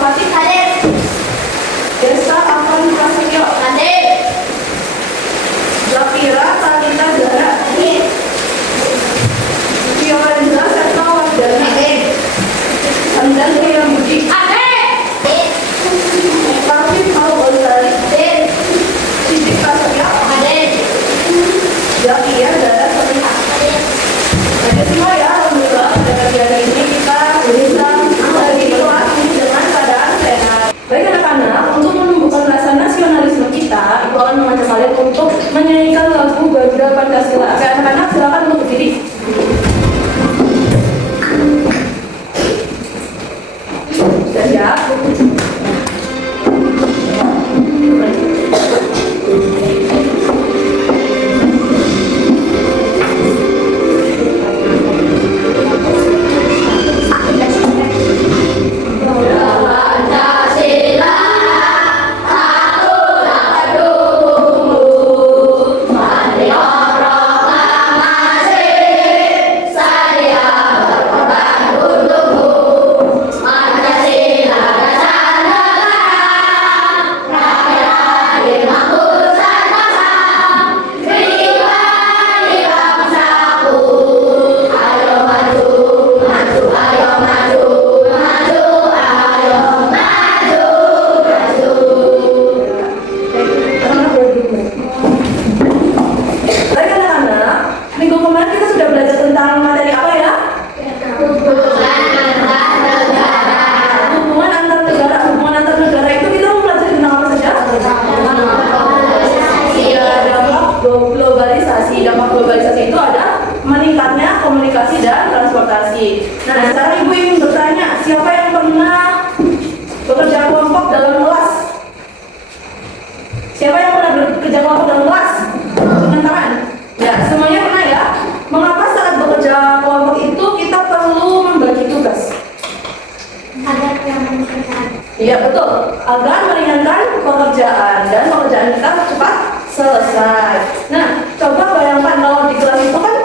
Fatih? Hadir. Desa Afan Prasetyo? Hadir. Zafira Talita Zahra? Hadir. Fiorenza Setnawardana? Hadir. Hamdan Ria Budi? Hadir. Parfit Al-Ghazali? Hadir. Sidik Prasetyo? Hadir. Zakia Zahra Sotiha? Hadir. Hadir semua ya, alhamdulillah pada kegiatan ini kita bisa lagi kelas dengan keadaan sehat. Baik anak-anak, untuk menumbuhkan rasa nasionalisme kita, Ibu akan mengajak kalian untuk menyanyikan lagu Garuda Pancasila. Oke anak-anak, silakan untuk berdiri. Sudah siap? Globalisasi itu ada meningkatnya komunikasi dan transportasi. Nah, sekarang Ibu ingin bertanya, siapa yang pernah bekerja kelompok dalam kelas? Siapa yang pernah bekerja kelompok dalam kelas? Dengan tangan. Ya, semuanya pernah ya. Mengapa saat bekerja kelompok itu kita perlu membagi tugas? Agar yang mengerjakan. Iya betul, agar meringankan pekerjaan dan pekerjaan kita cepat selesai. Nah, coba bayangkan kalau di kelas itu kan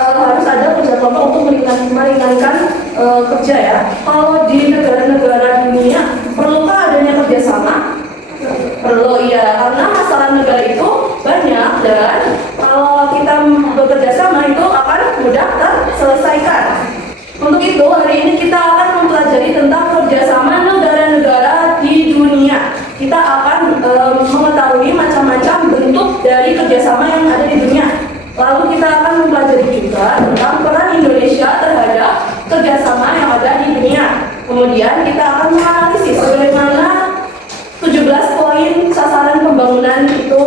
harus ada kerja kelompok untuk meringankan kerja ya. Kalau di negara-negara dunia, perlukah adanya kerjasama? Perlu iya, karena masalah negara itu banyak dan kalau kita bekerja sama itu akan mudah terselesaikan. Untuk itu hari ini kita akan mempelajari tentang kerjasama negara-negara di dunia. Kita akan mengetahui macam-macam bentuk dari kerjasama yang ada di dunia. Lalu kita akan mempelajari juga tentang peran Indonesia terhadap kerjasama yang ada di dunia. Kemudian kita akan menganalisis bagaimana 17 poin sasaran pembangunan itu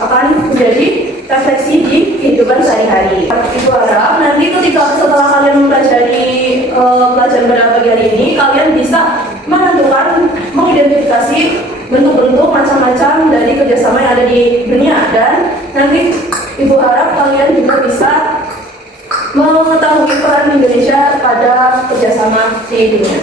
akan menjadi refleksi di kehidupan sehari-hari. Ibu harap nanti ketika setelah kalian mempelajari pelajaran pada pagi hari ini, kalian bisa menentukan, mengidentifikasi bentuk-bentuk macam-macam dari kerjasama yang ada di dunia, dan nanti Ibu harap kalian juga bisa mengetahui peran Indonesia pada kerjasama di dunia.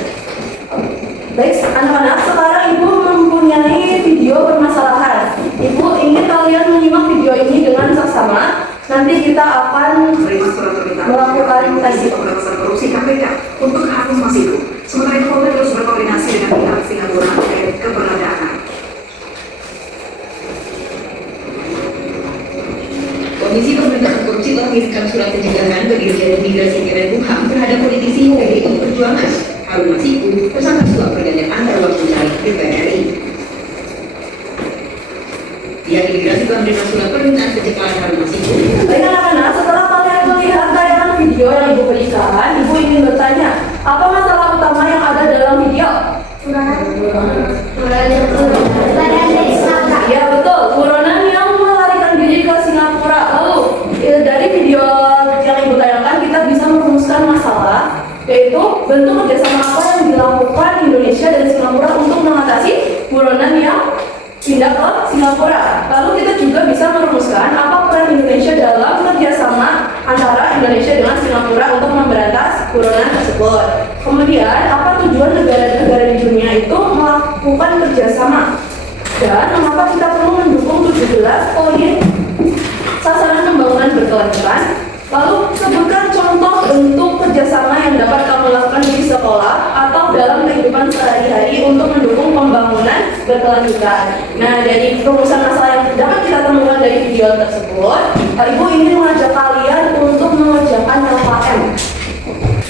Baik, anak-anak, sekarang Ibu mempunyai video permasalahan. Ibu ingin kalian menyimak video ini dengan seksama. Nanti kita akan melakukan tes pemberantasan korupsi KPK untuk Harun Masiku. Sementara itu Polda terus berkoordinasi dengan pihak Singapura terkait keberadaan. Komisi Pemberantasan Korupsi telah mengirimkan surat pencegahan bagi Dirjen Imigrasi Kemenkumham terhadap politisi PDI Perjuangan Harun Masiku tersangka suap pergantian antar waktu caleg DPR RI. Pihak imigrasi telah menerima surat permintaan pencegahan Harun Masiku. Baik anak-anak, setelah kalian melihat tayangan video yang Ibu berikan, Ibu ingin bertanya, apa masalah utama yang ada dalam video? Ya betul, buronan yang melarikan diri ke Singapura. Lalu dari video yang Ibu tayangkan kita bisa merumuskan masalah, yaitu bentuk kerjasama apa yang dilakukan Indonesia dan Singapura untuk mengatasi buronan yang pindah ke Singapura. Lalu kita juga bisa merumuskan apa peran Indonesia dalam kerjasama antara Indonesia dengan Singapura untuk memberantas buronan tersebut. Kemudian apa tujuan negara-negara di dunia itu melakukan kerjasama, dan mengapa kita perlu mendukung 17 poin sasaran pembangunan berkelanjutan. Lalu sebutkan contoh bentuk kerjasama yang dapat kamu lakukan di sekolah atau dalam kehidupan sehari-hari untuk mendukung pembangunan berkelanjutan. Nah, dari rumusan masalah yang dapat kita temukan dari video tersebut, Ibu ingin mengajak kalian untuk mengerjakan LKM.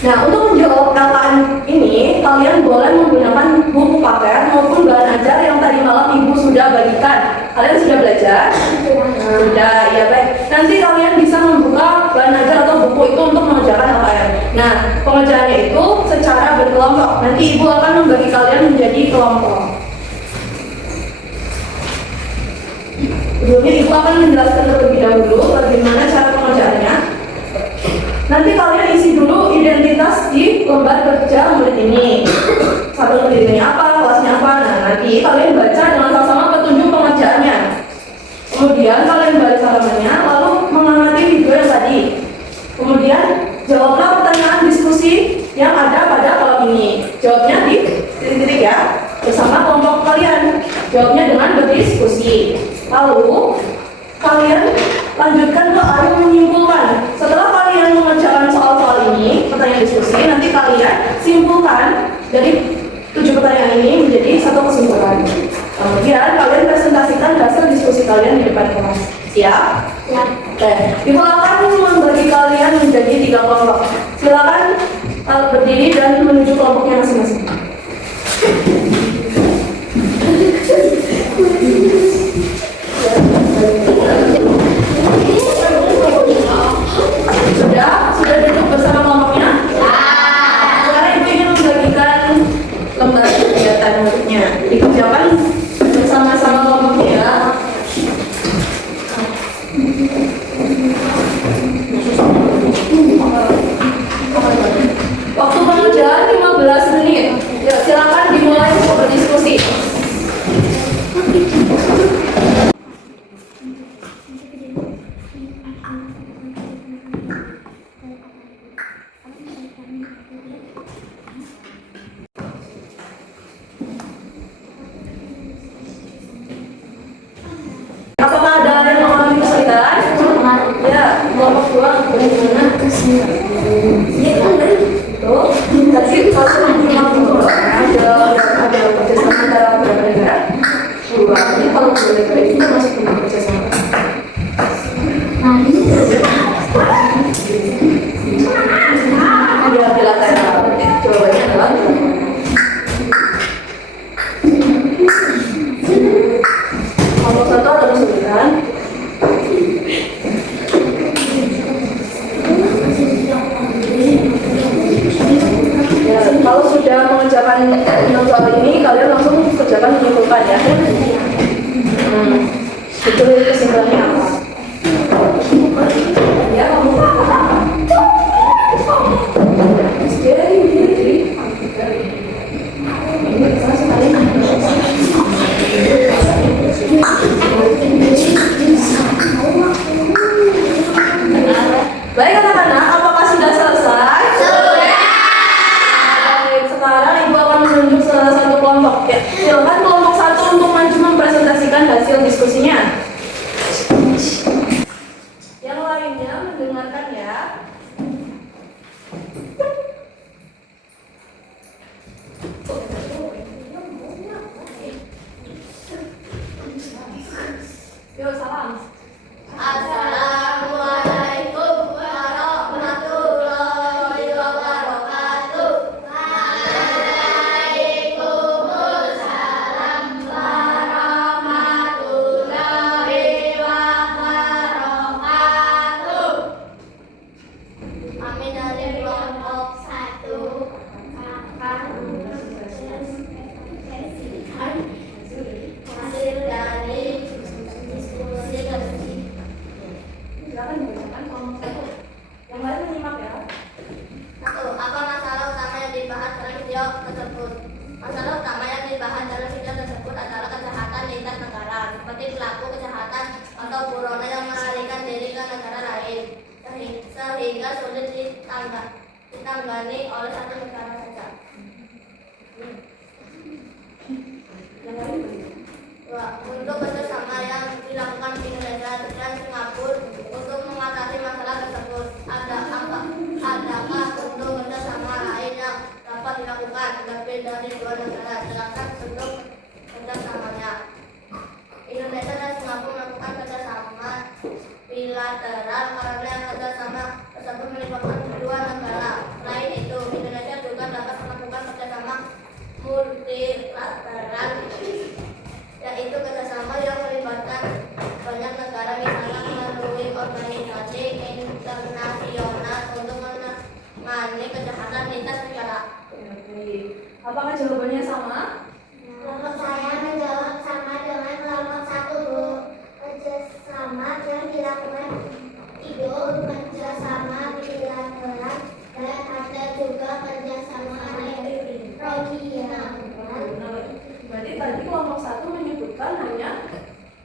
Nah, untuk menjawab LKM ini, kalian boleh menggunakan buku paket maupun bahan ajar yang tadi malam Ibu sudah bagikan. Kalian sudah belajar? Sudah, ya baik. Nanti kalian bisa membuka bahan ajar atau buku itu untuk mengerjakan LKM. Nah, pengerjaannya itu secara berkelompok. Nanti Ibu akan membagi kalian menjadi kelompok. Sebelumnya Ibu akan menjelaskan terlebih dahulu bagaimana cara pengerjaannya. Nanti kalian isi dulu identitas di lembar kerja murid ini. Satu murid ini apa, kelasnya apa. Nah, nanti kalian baca dengan sama-sama petunjuk pengerjaannya. Kemudian kalian balik halamannya, lalu mengamati video yang tadi. Kemudian jawablah pertanyaan diskusi yang ada pada kolom ini. Jawabnya di titik-titik ya, bersama kelompok kalian. Jawabnya dengan berdiskusi. Lalu kalian lanjutkan ke ayo menyimpulkan. Setelah kalian mengerjakan soal-soal ini, pertanyaan diskusi, nanti kalian simpulkan dari 7 pertanyaan ini menjadi satu kesimpulan. Kemudian kalian presentasikan hasil diskusi kalian di depan kelas. Siap? Siap. Oke. Ibu akan membagi kalian menjadi 3 kelompok. Silakan berdiri dan menuju kelompoknya masing-masing. Sudah duduk bersama kelompoknya? Sekarang Ibu ingin membagikan lembar kegiatan muridnya. Dikerjakan bersama-sama kelompoknya ya. Waktu pengerjaan 15 menit. Ya, silakan dimulai berdiskusi. Apakah ada yang mengalami kesulitan? Ya, kelompok 2 bagaimana? Itu tadi kalau ada kerjasama antara beberapa negara. Ini kalau beberapa negara itu masih punya kerjasama. Ya, bilateral. Jawabannya adalah bilateral. Kelompok 1 ada kesulitan. Ya, kalau sudah mengerjakan yang soal ini, kalian langsung kerjakan menyimpulkan ya. Itu kesimpulannya apa? Ya, kamu. Jadi, ini salah sekali. Baik anak-anak, apakah sudah selesai? Sudah. Baik, sekarang Ibu akan menunjuk salah satu kelompok. Ya, silakan kelompok 1 untuk maju mempresentasikan hasil diskusinya. Yang lainnya mendengarkan ya. Yuk, salam. Assalamualaikum warahmatullahi wabarakatuh. Waalaikumsalam warahmatullahi wabarakatuh. Kami dari kelompok 1 akan hasil dari diskusi tersebut. Silakan dibacakan kelompok 1. Yang lain menyimak ya. 1. Apa masalah utama yang dibahas dalam video tersebut? Masalah utama yang dibahas dalam video tersebut adalah kejahatan lintas negara, seperti pelaku kejahatan atau buronan yang melarikan diri ke negara lain, sehingga sulit ditangani oleh satu negara saja. Yang lain begitu. 2. Untuk kerjasama yang dilakukan di Indonesia dan Singapura untuk mengatasi masalah tersebut, adakah untuk kerjasama lain yang dapat dilakukan? Lebih menegakkan bentuk kerjasamanya. Indonesia dan Singapura melakukan kerjasama bilateral karena kerjasama tersebut melibatkan kedua negara. Selain itu, Indonesia juga dapat melakukan kerjasama multilateral, yaitu kerjasama yang melibatkan banyak negara, misalnya melalui organisasi internasional untuk menangani kejahatan lintas negara. Apakah jawabannya sama? Kelompok saya menjawab sama dengan kelompok 1, Bu. Kerjasama yang dilakukan itu kerjasama bilateral dan ada juga kerjasama regional. Berarti tadi kelompok 1 menyebutkan hanya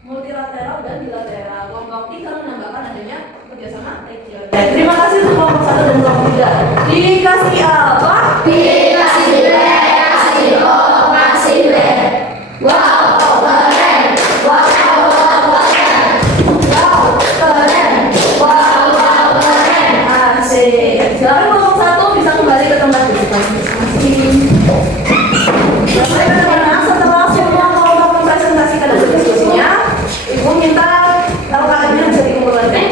multilateral dan bilateral. Kelompok 3 menambahkan adanya kerjasama regional. Terima kasih untuk kelompok 1 dan kelompok 3. Dikasih apa? Dikasih B, kasih O, kasih B. Wow, keren. Wow, keren. Wow, keren. Wow, keren. Asik. Silakan kelompok 1 bisa kembali ke tempat duduk masing-masing. Bagaimana setelah semua kelompok mempresentasikan hasil diskusinya, Ibu minta LKM-nya bisa dikumpulkan.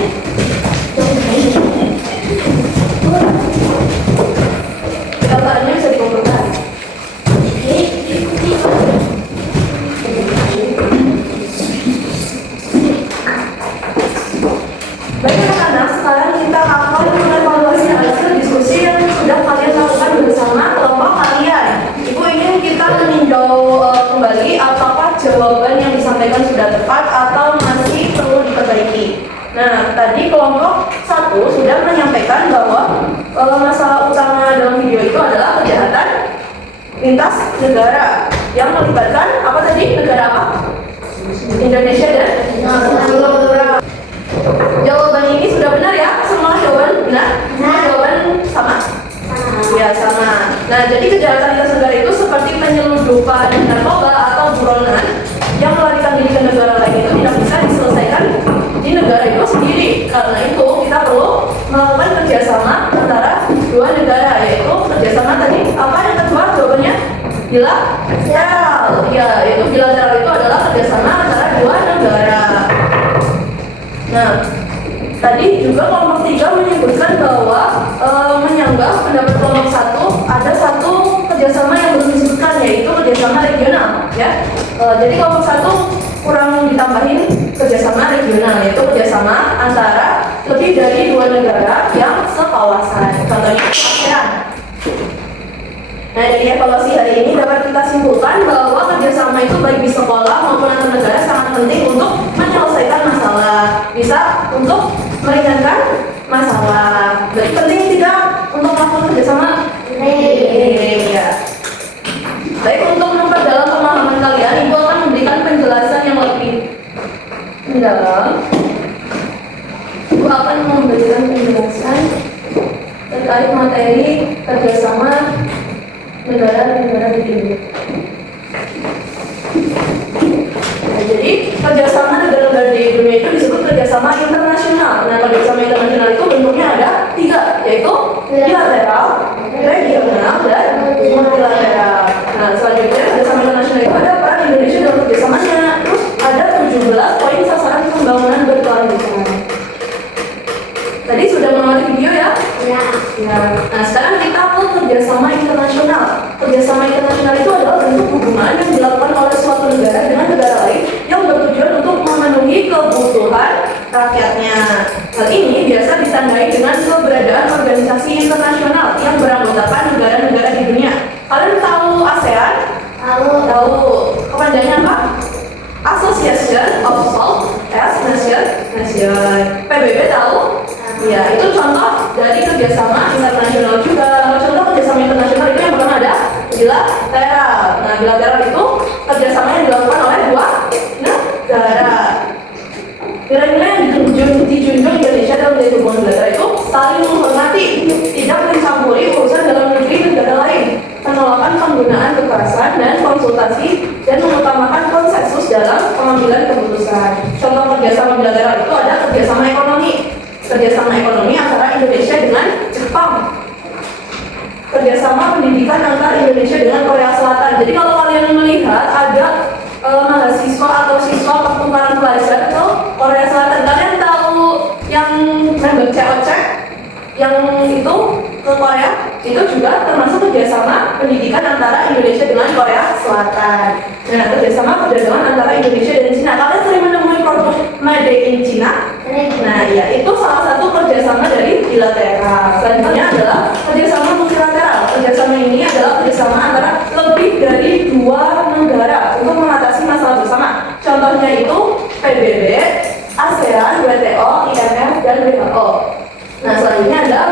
LKM-nya bisa dikumpulkan. Baik anak-anak, sekarang kita akan mengevaluasi hasil diskusi yang sudah kalian lakukan bersama kelompok kalian. Ibu ingin kita meninjau kembali apakah jawaban yang disampaikan sudah tepat atau masih perlu diperbaiki. Nah, tadi kelompok 1 sudah menyampaikan bahwa masalah utama dalam video itu adalah kejahatan lintas negara yang melibatkan apa tadi? Negara apa? Indonesia dan Singapura. Jawaban ini sudah benar ya? Semua jawaban benar? Semua jawaban sama? Ya, sama. Nah, jadi kejahatan lintas negara itu seperti penyelundupan narkoba atau buronan yang melarikan diri ke negara lain itu tidak bisa diselesaikan di negara itu sendiri. Karena itu kita perlu melakukan kerjasama antara dua negara, yaitu kerjasama tadi apa yang kedua jawabannya? Bilateral. Ya, yaitu bilateral itu adalah kerjasama antara dua negara. Nah, tadi juga kelompok 3 menyebutkan bahwa menyanggah pendapat kelompok 1 ada satu kerjasama yang belum disebutkan, yaitu kerjasama regional. Ya, jadi kelompok 1 kurang ditambahin kerjasama regional, yaitu kerjasama antara lebih dari dua negara yang sekawasan. Contohnya ASEAN. Nah, dari evaluasi hari ini dapat kita simpulkan bahwa kerjasama itu baik di sekolah maupun antar negara sangat penting untuk menyelesaikan masalah, bisa untuk meringankan masalah. Jadi penting tidak untuk melakukan kerjasama? Iya. Baik, untuk memperdalam pemahaman kalian, Ibu akan memberikan penjelasan yang lebih mendalam. Ibu akan memberikan penjelasan terkait materi kerjasama negara-negara di dunia. Nah, jadi kerjasama negara-negara di dunia itu disebut kerjasama internasional. Nah, kerjasama internasional itu bentuknya ada 3, yaitu bilateral, regional, dan multilateral. Nah, selanjutnya kerjasama internasional itu ada peran Indonesia dalam kerjasamanya. Terus ada 17 poin sasaran pembangunan berkelanjutan. Tadi sudah mengamati video ya? Ya. Ya. Nah, sekarang kita ke kerjasama internasional. Kerjasama internasional itu adalah bentuk hubungan yang dilakukan oleh suatu negara dengan negara lain yang bertujuan untuk memenuhi kebutuhan rakyatnya. Hal ini biasa ditandai dengan keberadaan organisasi internasional yang beranggotakan negara-negara di dunia. Kalian tahu ASEAN? Tahu. Tahu. Kepanjangannya apa? Association of Southeast Nation. PBB tahu? Ya, itu contoh dari kerjasama internasional juga. Contoh kerjasama internasional itu yang pertama ada bilateral. Nah, bilateral itu kerjasama yang dilakukan oleh dua negara. Nilai-nilai yang dijunjung Indonesia dalam menjadi hubungan bilateral itu saling menghormati, tidak mencampuri urusan dalam negeri negara lain, penolakan penggunaan kekerasan dan konsultasi, dan mengutamakan konsensus dalam pengambilan keputusan. Contoh kerjasama bilateral itu ada kerjasama ekonomi. Kerjasama ekonomi antara Indonesia dengan Jepang. Kerjasama pendidikan antara Indonesia dengan Korea Selatan. Jadi kalau kalian mahasiswa atau siswa pertukaran pelajar ke Korea Selatan. Kalian tahu yang member COC yang itu ke Korea itu juga termasuk kerjasama pendidikan antara Indonesia dengan Korea Selatan. Nah, kerjasama perdagangan antara Indonesia dan Cina. Kalian sering menemui produk made in China? Nah, ya itu salah satu kerjasama dari bilateral. Selanjutnya adalah kerjasama multilateral. Kerjasama ini adalah kerjasama antara lebih dari dua negara untuk mengatasi masalah bersama. Contohnya itu PBB, ASEAN, WTO, IMF, dan WHO. Nah, selanjutnya adalah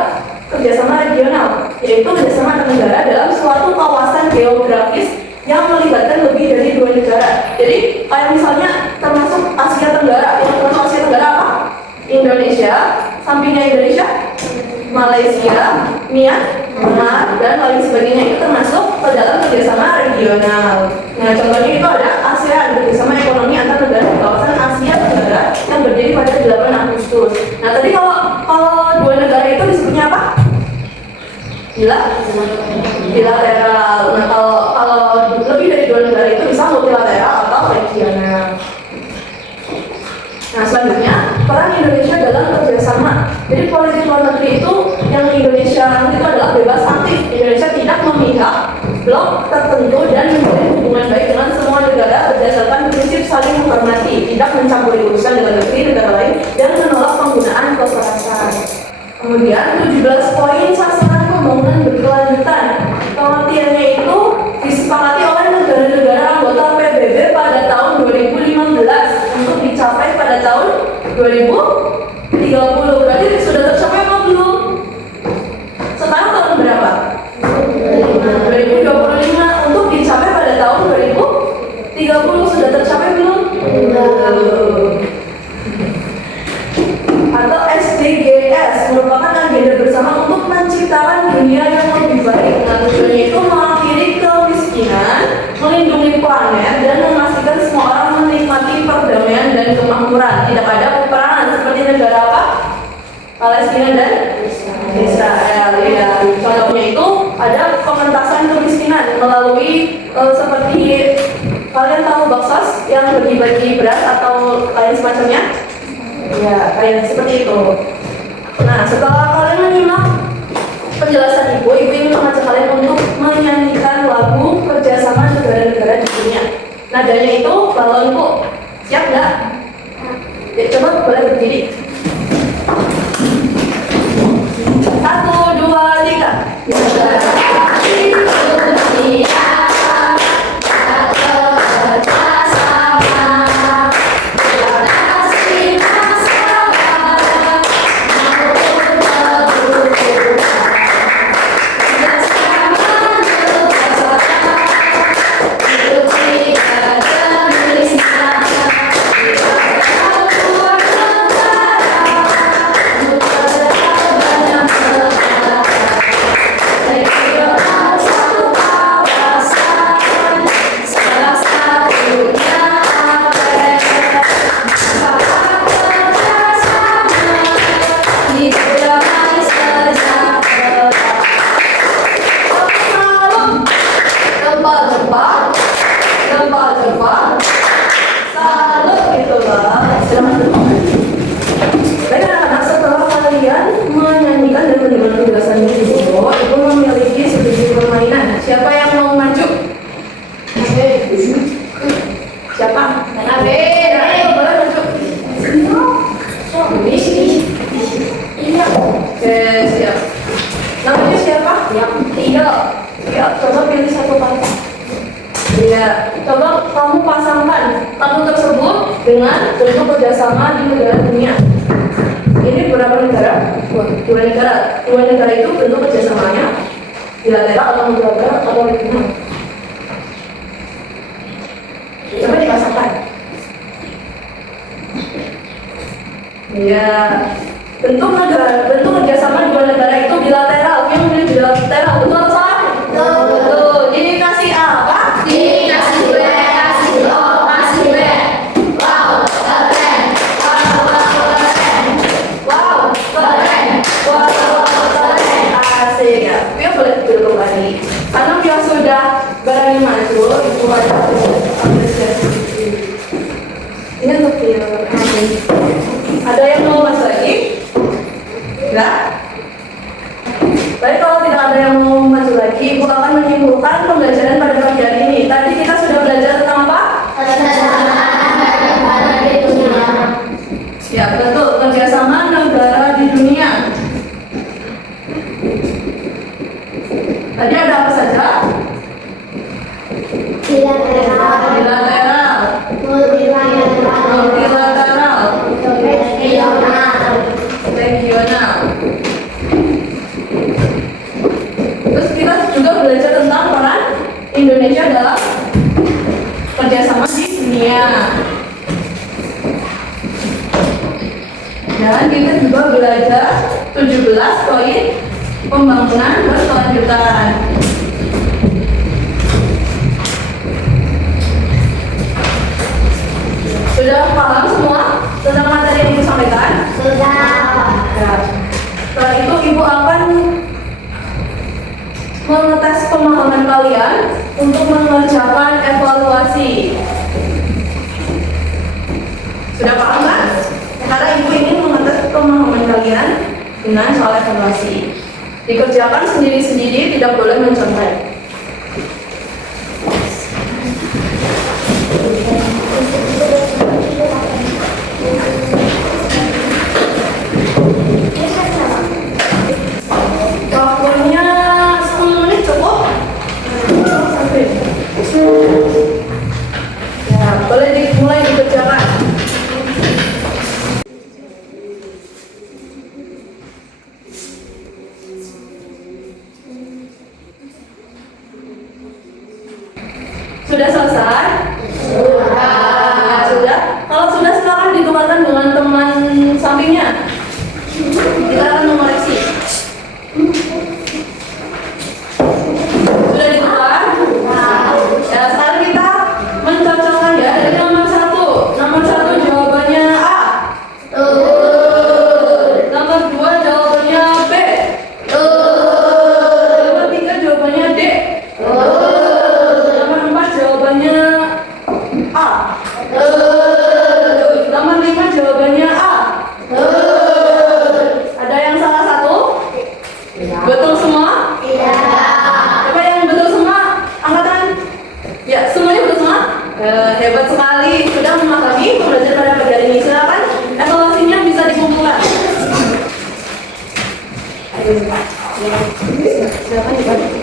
kerjasama regional, yaitu kerjasama antar negara dalam suatu kawasan geografis yang melibatkan lebih dari dua negara. Jadi, kayak misalnya termasuk Asia Tenggara, yang termasuk Asia Tenggara apa? Indonesia, sampingnya Indonesia, Malaysia, Myanmar, dan lain sebagainya. Itu termasuk ke dalam kerjasama regional. Nah, contohnya itu ada ASEAN, kerjasama ekonomi antar negara di kawasan Asia Tenggara yang berdiri pada 8 Agustus. Nah, tadi kalau dua negara itu disebutnya apa? Bilateral. Nah, kalau lebih dari dua negara itu bisa multilateral atau regional. Nah, selanjutnya peran Indonesia dalam kerjasama. Jadi politik luar negeri itu yang Indonesia itu adalah bebas aktif. Indonesia tidak memihak blok tertentu dan membangun hubungan baik dengan semua negara berdasarkan prinsip saling menghormati, tidak mencampuri urusan dengan negeri negara lain, dan menolak penggunaan kekerasan. Kemudian 17 poin sasaran pembangunan berkelanjutan. Pengertiannya itu disepakati oleh negara-negara anggota PBB pada tahun 2015 untuk dicapai pada tahun 2030. Berarti sudah tercapai apa belum? Sekarang tahun berapa? 2025. Untuk dicapai pada tahun 2030 sudah tercapai belum? Belum. Atau SDGs merupakan agenda bersama untuk menciptakan dunia yang lebih baik. Nah, tujuannya itu mengakhiri kemiskinan, melindungi planet, dan memastikan semua orang menikmati perdamaian dan kemakmuran. Tidak ada peperangan seperti negara apa? Palestina dan Israel. Ya, contohnya itu ada pengentasan kemiskinan melalui seperti kalian tahu baksos yang bagi-bagi beras atau lain semacamnya. Ya, kayak seperti itu. Nah, setelah kalian menyimak penjelasan ibu ingin mengajak kalian untuk menyanyikan lagu kerjasama negara-negara di dunia. Nadanya itu balon bu. Siap nggak? Ya, coba boleh berdiri. 1, 2, 3. Siapa yang mau maju? Siapa? Ayo boleh maju. Iya. Oke, siap. Namanya siapa? Tio. Tio, coba pilih satu kata. Iya, coba kamu pasangkan lagu tersebut dengan bentuk kerjasama di negara dunia. Ini berapa negara? Dua negara. Dua negara itu bentuk kerjasamanya bilateral atau multilateral atau regional. Coba dipasangkan. Ya, bentuk kerjasama dua negara itu bilateral. Yang pilih bilateral, betul atau salah? Betul. Ini kasih apa? Ini kasih B, kasih O, kasih B. Wow, keren. Wow, keren. Asik ya. Pia boleh duduk kembali. Karena Pia sudah berani maju, itu ada apresiasi. poinnya. Dan kita juga belajar 17 poin pembangunan berkelanjutan. Sudah paham semua tentang materi yang Ibu sampaikan? Sudah. Ya. Setelah itu Ibu akan mengetes pemahaman kalian untuk mengerjakan evaluasi. Sudah paham kan? Karena Ibu ingin mengetes pemahaman kalian dengan soal evaluasi. Dikerjakan sendiri-sendiri, tidak boleh mencontek. Waktunya 10 menit cukup? Sampai. Ya, boleh dimulai dikerjakan. Sudah selesai? Sudah. Sudah. Kalau sudah, silakan ditukarkan dengan teman sampingnya. Kita akan mengoreksi. Sudah ditukar? Ya, sekarang kita mencocokkan ya dari nomor 1. Nomor 1 jawabannya A. Nomor 2 jawabannya B. Nomor 3 jawabannya D. Nomor 4 jawabannya A. Nomor 5 jawabannya A. Ada yang salah satu? Betul semua? Coba yang betul semua, angkat tangan. Ya, semuanya betul semua? Hebat sekali, sudah memahami pembelajaran pada pagi hari ini. Silakan evaluasinya bisa dikumpulkan. Ayo, silakan dibantu.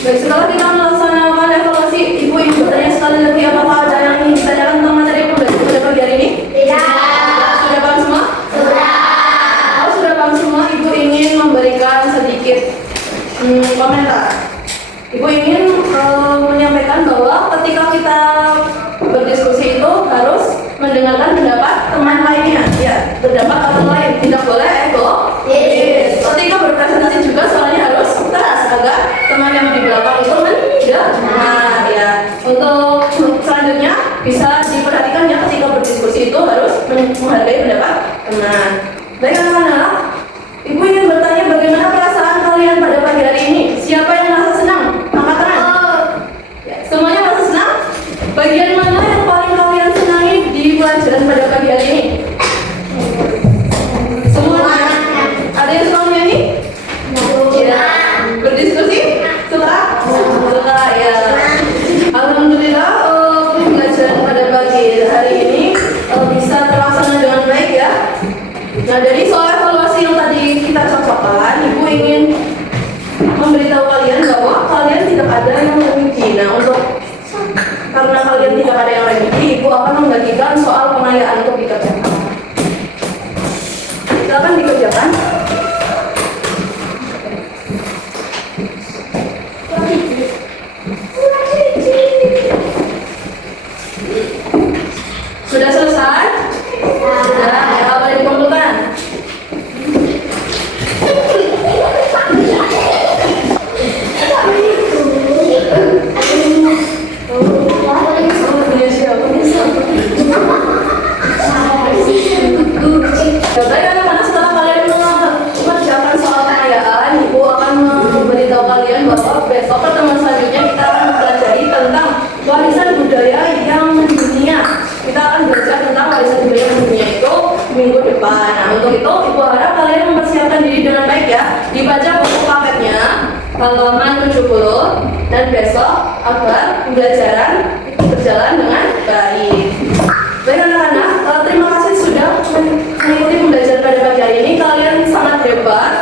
Baik, setelah kita melaksanakan evaluasi, Ibu ingin bertanya sekali lagi, apakah ada yang ingin ditanyakan tentang materi pembelajaran pada pagi hari ini? Sudah paham semua? Kalau sudah paham semua, Ibu ingin memberikan sedikit komentar. Ibu ingin menyampaikan bahwa ketika kita berdiskusi itu harus mendengarkan pendapat teman lainnya. Ya, pendapat orang lain, tidak boleh ego. Ketika berpresentasi juga soalnya harus keras agar teman yang di belakang itu mendengar. Ya, untuk selanjutnya bisa diperhatikan ya, ketika berdiskusi itu harus menghargai pendapat teman. Baik anak-anak, Ibu ingin bertanya bagaimana perasaan kalian pada pagi hari ini? Siapa yang merasa senang? Angkat tangan. Ya, semuanya merasa senang? Bagian mana yang paling kalian senangi di pelajaran pada pagi hari ini? Semuanya? Ada yang suka menyanyi? Ya. Berdiskusi? Suka? Suka, ya. Alhamdulillah, pembelajaran pada pagi hari ini bisa terlaksana dengan baik ya. Nah, dari soal evaluasi yang tadi kita cocokkan, Ibu ingin memberitahu kalian bahwa kalian tidak ada yang memiliki. Nah, karena kalian tidak ada yang memiliki, Ibu akan membagikan soal pengayaan untuk dikerjakan. Silakan dikerjakan. Sudah selesai? Sudah, ya, boleh dikumpulkan. Baik anak-anak, setelah kalian mengerjakan soal pengayaan, Ibu akan memberitahu kalian bahwa besok pertemuan selanjutnya kita akan mempelajari tentang warisan budaya yang mendunia. Kita akan belajar tentang warisan budaya yang mendunia itu minggu depan. Nah, untuk itu Ibu harap kalian mempersiapkan diri dengan baik ya. Dibaca buku paketnya halaman 70 dan besok agar pembelajaran berjalan dengan baik. Baik anak-anak, terima kasih sudah mengikuti pembelajaran pada pagi hari ini. Kalian hebat,